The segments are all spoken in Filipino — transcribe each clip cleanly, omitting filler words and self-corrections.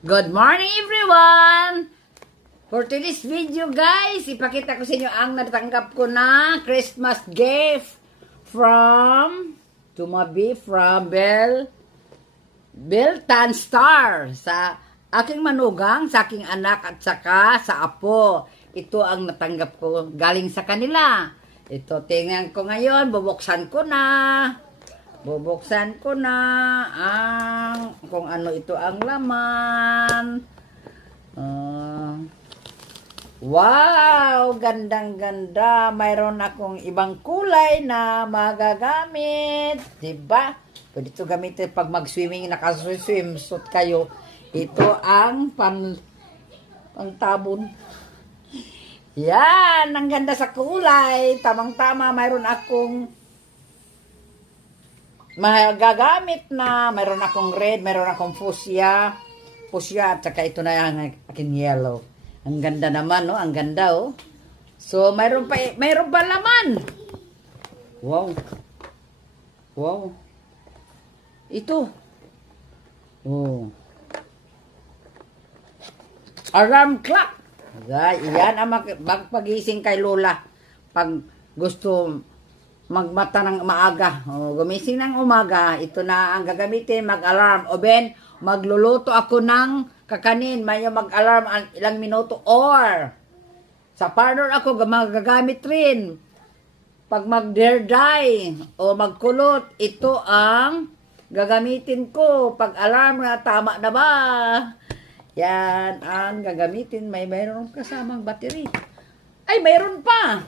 Good morning everyone! For today's video guys, ipakita ko sa inyo ang natanggap ko na Christmas gift from Tumabi from Beltan Star sa aking manugang, sa aking anak at saka sa apo. Ito ang natanggap ko galing sa kanila. Ito, tingnan ko ngayon, bubuksan ko na ang kung ano ito ang laman. Wow! Gandang-ganda. Mayroon akong ibang kulay na magagamit. Diba? Pwede ito gamitin pag mag-swimming, naka-swimsuit kayo. Ito ang pangtabon. Yan! Ang ganda sa kulay. Tamang-tama. Mayroon akong magagamit na, mayroon akong red, mayroon akong fuchsia, at saka ito na yung aking yellow. Ang ganda naman, no? Ang ganda, oh. So, mayroon pa laman. Wow. Wow. Ito. Oh. Alarm clock. Yan ang magpagising kay Lola. Pag gusto magmata ng maaga. Gumising ng umaga, ito na ang gagamitin, mag-alarm. O Ben, magluluto ako ng kakanin, may mag-alarm ilang minuto. Or, sa parlor ako, magagamit rin. Pag mag-dare o magkulot, ito ang gagamitin ko. Pag alarm na, tama na ba? Yan ang gagamitin. Mayroon kasamang battery. Ay, mayroon pa!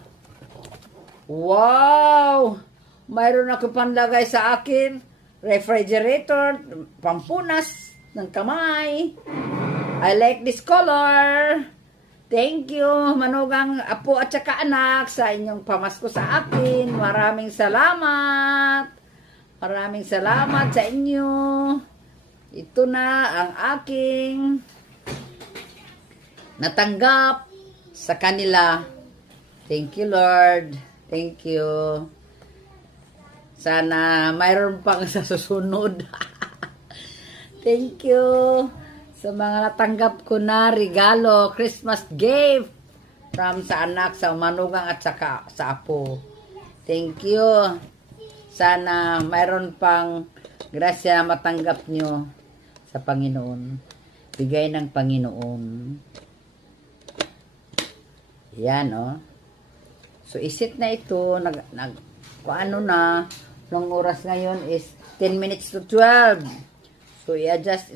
Wow! Mayroon ako panlagay sa akin refrigerator, pampunas ng kamay. I like this color. Thank you, manugang apo at saka anak, sa inyong pamasko sa akin. Maraming salamat. Maraming salamat sa inyo. Ito na ang aking natanggap sa kanila. Thank you, Lord. Thank you. Sana mayroon pang sa susunod. Thank you sa mga natanggap ko na regalo, Christmas gift from sa anak, sa manugang at saka sa apo. Thank you. Sana mayroon pang grasya na matanggap nyo sa Panginoon. Bigay ng Panginoon. Yan, oh. So, isit na ito, kung ano na, ng oras ngayon is 10 minutes to 12. So, i-adjust